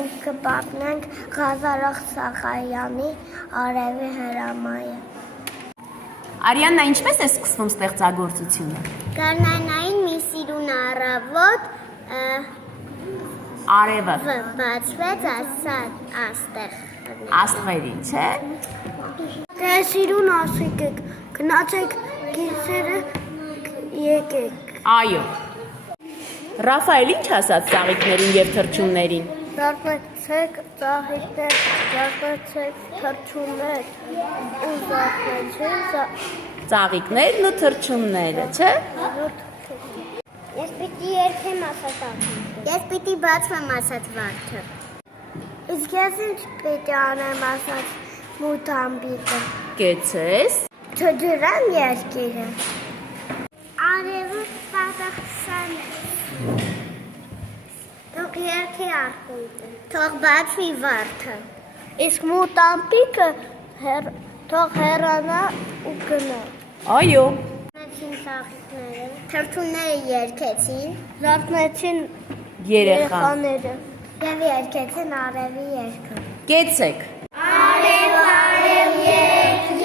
մենք կպատնենք Ղազարախ Սախարյանի «Արևի հրամայը»։ Արիաննա, ինչպես է սկսվում ստեղծագործությունը։ Գարնանային մի սիրուն առավոտ Արևը բացվեց աստեղ։ աստղերի, չէ։ Դե սիրուն ասիկ եք, գնացեք գիրսերը եկեք։ Այո։ Ռաֆայել ինչ ասաց ծաղիկներին եւ թռչուններին։ Զարթնեցեք ծաղիկներ, զարթնեցեք թռչուններ ու զարթնեցեք Ծաղիկներն ու թռչունները, չէ։ Ես պիտի երկեմ ասած աղջիկը։ Ես պիտի բացվեմ ասած վարդը։ Իսկ ես ինչ պիտի անեմ ասած մութ ամբիկը։ Կեցես։ Չդրեմ երկիրը։ Արևը պատախսան է։ Թող երկի արխույթը։ Թող բացվի վարդը։ Իսկ մութ ամբիկը թող հեռանա ու գնա։ Այո։ Թռչունները երգեցին, զարթնեցին Երեխաները և երգեցին արևի երգը։ Կեցեք։ Արև, արև երգ,